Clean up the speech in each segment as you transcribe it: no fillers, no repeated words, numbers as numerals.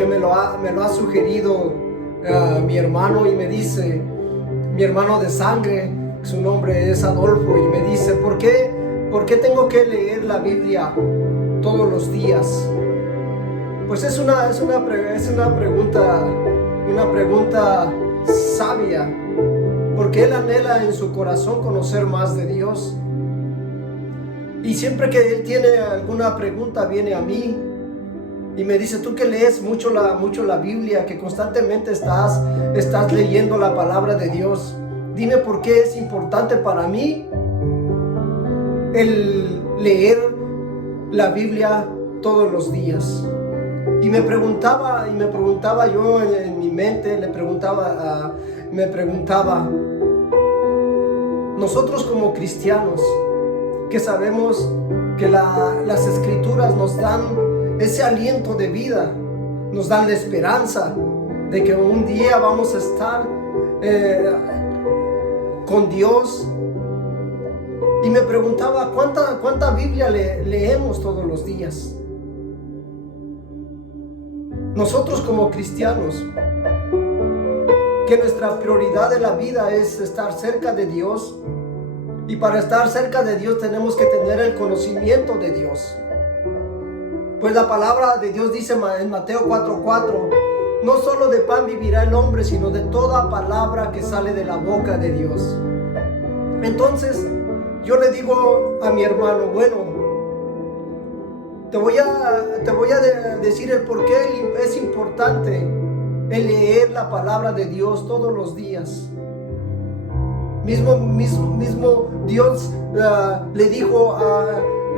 que me lo ha sugerido mi hermano, y me dice, mi hermano de sangre, su nombre es Adolfo, y me dice, ¿por qué tengo que leer la Biblia todos los días? Pues es una pregunta sabia, porque él anhela en su corazón conocer más de Dios. Y siempre que él tiene alguna pregunta, viene a mí y me dice, tú que lees mucho la Biblia, que constantemente estás leyendo la palabra de Dios, dime por qué es importante para mí el leer la Biblia todos los días. Y me preguntaba yo en mi mente, me preguntaba, nosotros como cristianos, que sabemos que las Escrituras nos dan ese aliento de vida, nos dan la esperanza de que un día vamos a estar con Dios. Y me preguntaba, ¿cuánta Biblia leemos todos los días? Nosotros como cristianos, que nuestra prioridad de la vida es estar cerca de Dios, y para estar cerca de Dios tenemos que tener el conocimiento de Dios. Pues la palabra de Dios dice en Mateo 4:4, no solo de pan vivirá el hombre, sino de toda palabra que sale de la boca de Dios. Entonces yo le digo a mi hermano, bueno, te voy a decir el por qué es importante el leer la palabra de Dios todos los días. Mismo Dios le dijo,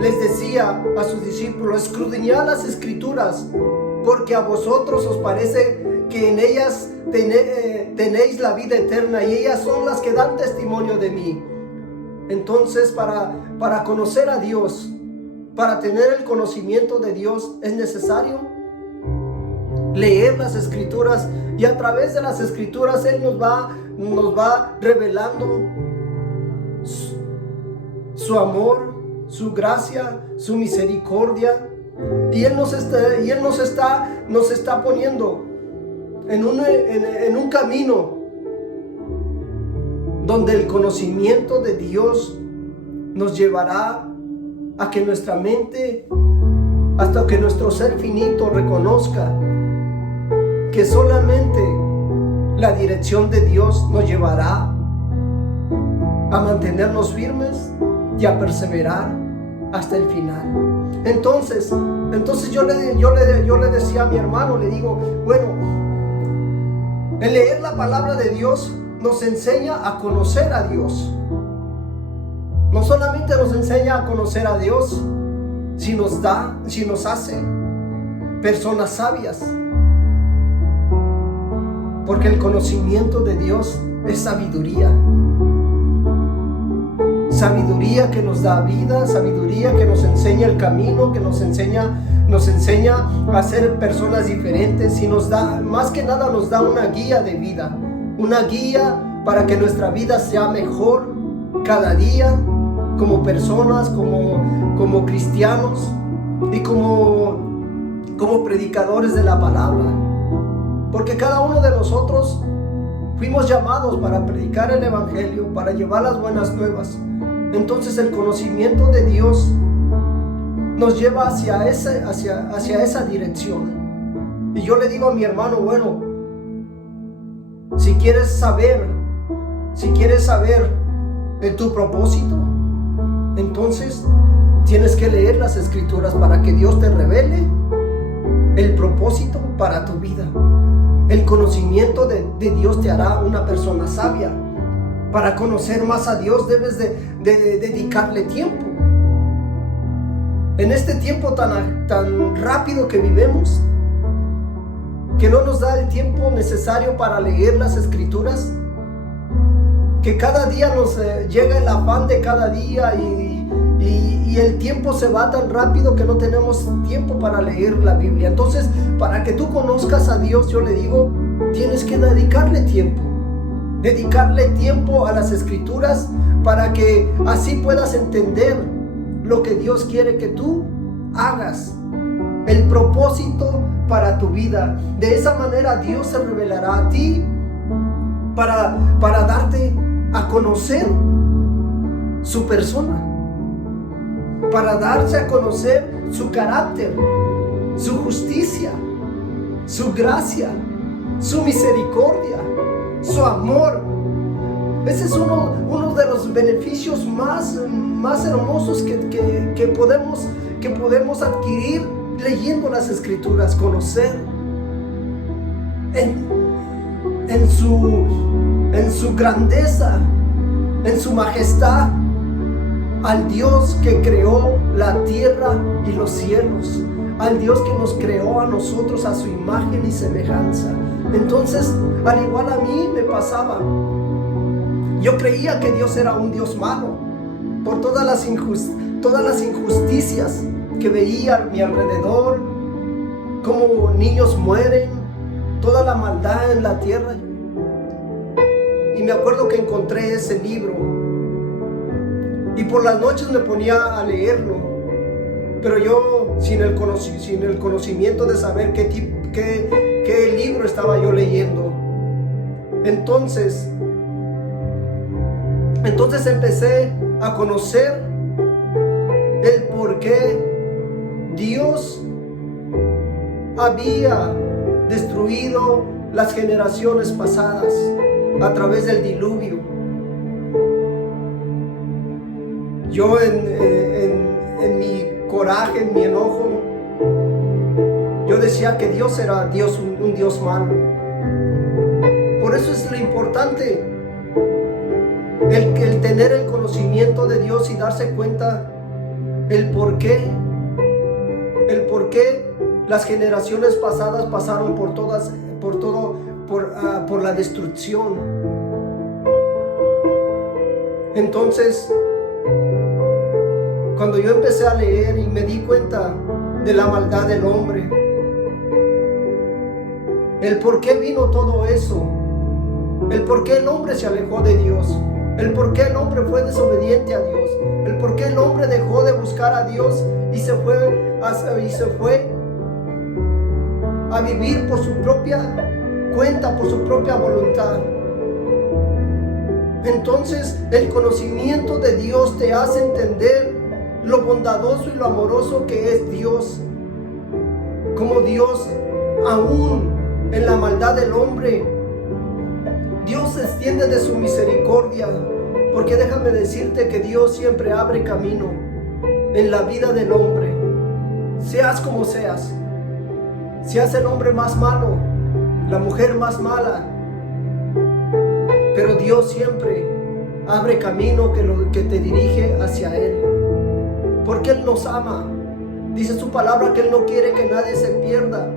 les decía a sus discípulos, escudriñad las Escrituras, porque a vosotros os parece que en ellas tenéis la vida eterna, y ellas son las que dan testimonio de mí. Entonces, para conocer a Dios, para tener el conocimiento de Dios, es necesario leer las Escrituras, y a través de las Escrituras Él nos va revelando su amor, su gracia, su misericordia, y Él nos está poniendo en un camino donde el conocimiento de Dios nos llevará a que nuestra mente, hasta que nuestro ser finito reconozca que solamente la dirección de Dios nos llevará a mantenernos firmes y a perseverar hasta el final. Entonces yo le decía a mi hermano, le digo, bueno, el leer la palabra de Dios nos enseña a conocer a Dios. No solamente nos enseña a conocer a Dios, sino nos hace personas sabias. Porque el conocimiento de Dios es sabiduría. Sabiduría que nos da vida, sabiduría que nos enseña el camino, que nos enseña a ser personas diferentes, y más que nada nos da una guía de vida, una guía para que nuestra vida sea mejor cada día, como personas, como cristianos y como predicadores de la palabra. Porque cada uno de nosotros fuimos llamados para predicar el Evangelio, para llevar las buenas nuevas. Entonces el conocimiento de Dios nos lleva hacia esa dirección. Y yo le digo a mi hermano, bueno, si quieres saber de tu propósito, entonces tienes que leer las Escrituras para que Dios te revele el propósito para tu vida. El conocimiento de Dios te hará una persona sabia. Para conocer más a Dios debes de dedicarle tiempo. En este tiempo tan rápido que vivimos, que no nos da el tiempo necesario para leer las Escrituras, que cada día nos llega el afán de cada día, y el tiempo se va tan rápido que no tenemos tiempo para leer la Biblia. Entonces, para que tú conozcas a Dios, yo le digo, tienes que dedicarle tiempo a las Escrituras, para que así puedas entender lo que Dios quiere que tú hagas el propósito para tu vida. De esa manera Dios se revelará a ti para darte a conocer su persona, para darse a conocer su carácter, su justicia, su gracia, su misericordia, su amor. Ese es uno de los beneficios más hermosos que podemos adquirir leyendo las Escrituras, conocer en su grandeza, en su majestad, al Dios que creó la tierra y los cielos, al Dios que nos creó a nosotros a su imagen y semejanza. Entonces, al igual a mí me pasaba, yo creía que Dios era un Dios malo por todas las injusticias que veía a mi alrededor, cómo niños mueren, toda la maldad en la tierra. Y me acuerdo que encontré ese libro y por las noches me ponía a leerlo, pero yo sin el conocimiento de saber qué libro estaba yo leyendo. Entonces empecé a conocer el por qué Dios había destruido las generaciones pasadas a través del diluvio. Yo en mi coraje, en mi enojo, yo decía que Dios era un Dios malo. Por eso es lo importante el tener el conocimiento de Dios y darse cuenta el por qué las generaciones pasadas pasaron por la destrucción. Entonces, cuando yo empecé a leer y me di cuenta de la maldad del hombre, el por qué vino todo eso, el por qué el hombre se alejó de Dios, el por qué el hombre fue desobediente a Dios, el por qué el hombre dejó de buscar a Dios y se fue a vivir por su propia cuenta, por su propia voluntad. Entonces el conocimiento de Dios te hace entender lo bondadoso y lo amoroso que es Dios, como Dios aún en la maldad del hombre, Dios se extiende de su misericordia, porque déjame decirte que Dios siempre abre camino en la vida del hombre, seas como seas, seas el hombre más malo, la mujer más mala, pero Dios siempre abre camino que te dirige hacia Él, porque Él nos ama. Dice su palabra que Él no quiere que nadie se pierda,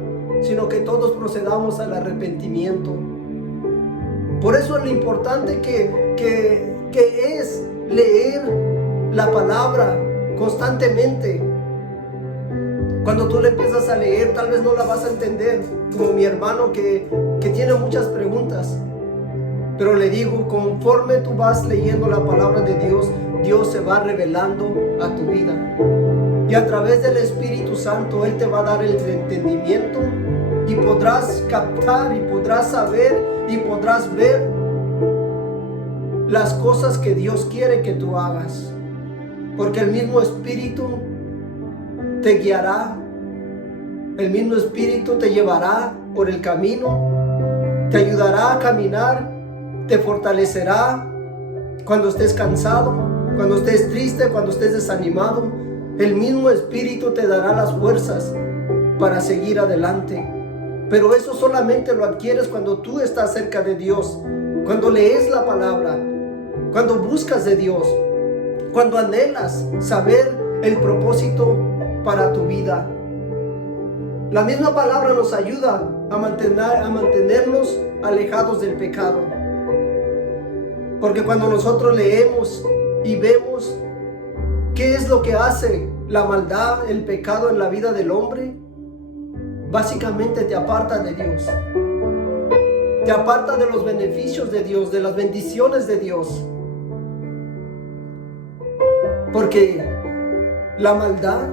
sino que todos procedamos al arrepentimiento. Por eso es lo importante que es leer la palabra constantemente. Cuando tú le empiezas a leer, tal vez no la vas a entender, como mi hermano que tiene muchas preguntas. Pero le digo, conforme tú vas leyendo la palabra de Dios, Dios se va revelando a tu vida. Y a través del Espíritu Santo, Él te va a dar el entendimiento y podrás captar y podrás saber y podrás ver las cosas que Dios quiere que tú hagas. Porque el mismo Espíritu te guiará, el mismo Espíritu te llevará por el camino, te ayudará a caminar, te fortalecerá cuando estés cansado, cuando estés triste, cuando estés desanimado. El mismo Espíritu te dará las fuerzas para seguir adelante. Pero eso solamente lo adquieres cuando tú estás cerca de Dios, cuando lees la palabra, cuando buscas de Dios, cuando anhelas saber el propósito para tu vida. La misma palabra nos ayuda a mantenernos alejados del pecado. Porque cuando nosotros leemos y vemos qué es lo que hace la maldad, el pecado en la vida del hombre, básicamente te aparta de Dios. Te aparta de los beneficios de Dios, de las bendiciones de Dios. Porque la maldad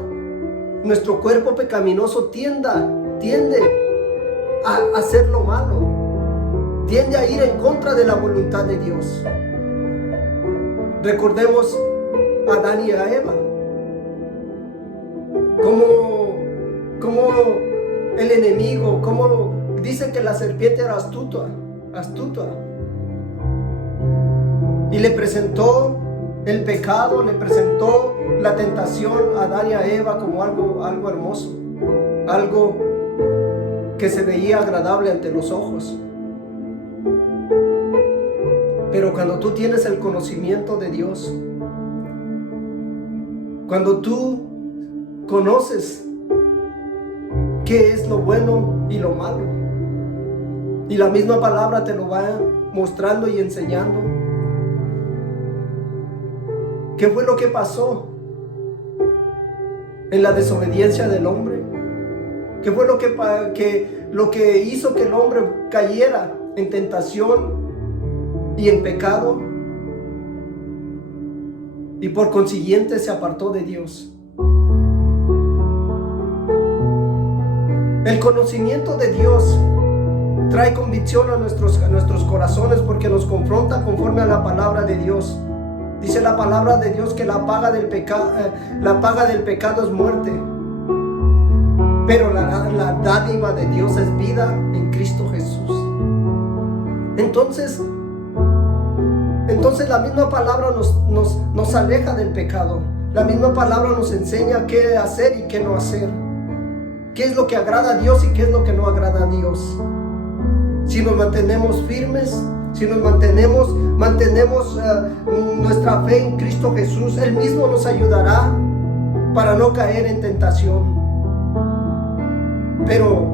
nuestro cuerpo pecaminoso tiende a hacer lo malo, tiende a ir en contra de la voluntad de Dios. Recordemos a Adán y a Eva, como el enemigo, como dice que la serpiente era astuta, y le presentó el pecado, le presentó la tentación a Adán y a Eva como algo hermoso, algo que se veía agradable ante los ojos. Pero cuando tú tienes el conocimiento de Dios, cuando tú conoces qué es lo bueno y lo malo, y la misma palabra te lo va mostrando y enseñando, ¿qué fue lo que pasó en la desobediencia del hombre? ¿Qué fue lo que hizo que el hombre cayera en tentación y en pecado? Y por consiguiente se apartó de Dios. El conocimiento de Dios trae convicción a nuestros corazones, porque nos confronta conforme a la palabra de Dios. Dice la palabra de Dios que la paga del pecado es muerte, pero la dádiva de Dios es vida en Cristo Jesús. Entonces la misma palabra nos aleja del pecado. La misma palabra nos enseña qué hacer y qué no hacer, qué es lo que agrada a Dios y qué es lo que no agrada a Dios. Si nos mantenemos firmes, si nos mantenemos nuestra fe en Cristo Jesús, Él mismo nos ayudará para no caer en tentación. Pero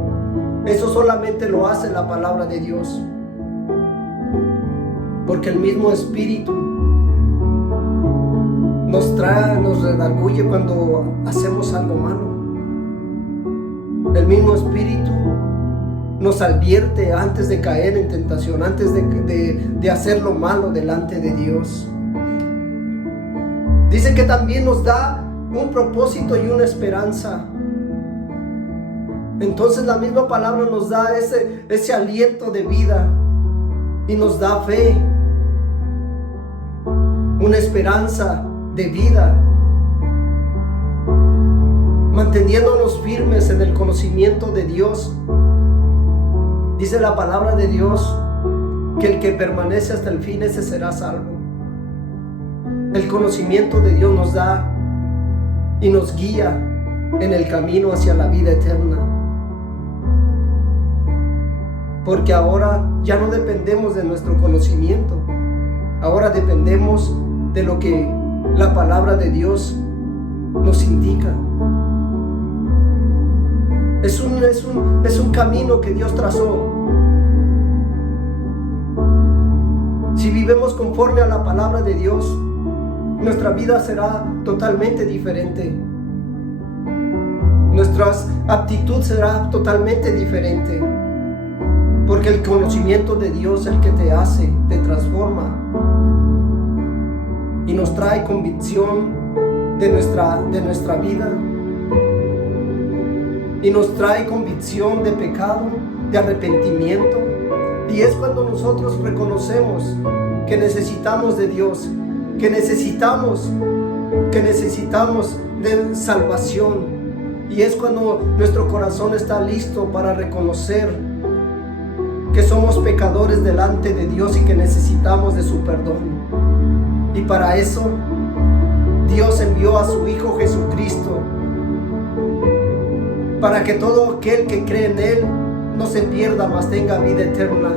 eso solamente lo hace la palabra de Dios, porque el mismo Espíritu nos redarguye cuando hacemos algo malo. El mismo Espíritu nos advierte antes de caer en tentación, antes de hacer lo malo delante de Dios. Dice que también nos da un propósito y una esperanza. Entonces la misma palabra nos da ese aliento de vida y nos da fe, una esperanza de vida, manteniéndonos firmes en el conocimiento de Dios. Dice la palabra de Dios que el que permanece hasta el fin, ese será salvo. El conocimiento de Dios nos da y nos guía en el camino hacia la vida eterna. Porque ahora ya no dependemos de nuestro conocimiento, ahora dependemos de lo que la palabra de Dios nos indica. Es un camino que Dios trazó. Si vivimos conforme a la palabra de Dios, nuestra vida será totalmente diferente. Nuestra actitud será totalmente diferente. Porque el conocimiento de Dios es el que te hace, te transforma y nos trae convicción de nuestra vida, y nos trae convicción de pecado, de arrepentimiento. Y es cuando nosotros reconocemos que necesitamos de Dios, que necesitamos de salvación. Y es cuando nuestro corazón está listo para reconocer que somos pecadores delante de Dios y que necesitamos de su perdón. Y para eso Dios envió a su Hijo Jesucristo, para que todo aquel que cree en Él no se pierda, mas tenga vida eterna.